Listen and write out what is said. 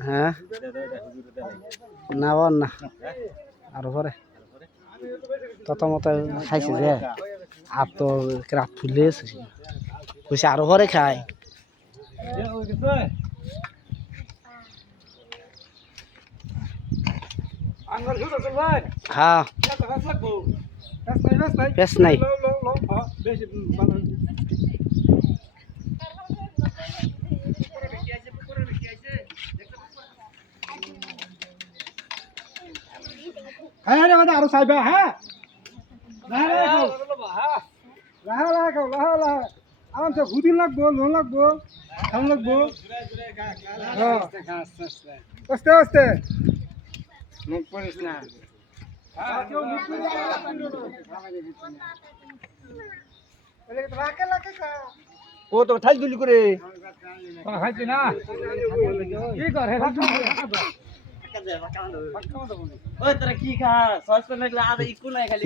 হ্যাঁ না না আরো পরে তত মতো খাইছে যে আর তো রাত ফুলে কইছে আরো পরে খায় হ্যাঁ বেশ নাই হ্যাঁ রে বাদা আরো চাইবা হ্যাঁ আরামসে ঘুদিন লাগবো লোন লাগবো খাম লাগবো আস্তে আস্তে মুখ পড়িস না ও তো ঠাই গুলি করে খাইছি না কি করে ওই তোরা কি খা সস করে আদা ইকু নাই খালি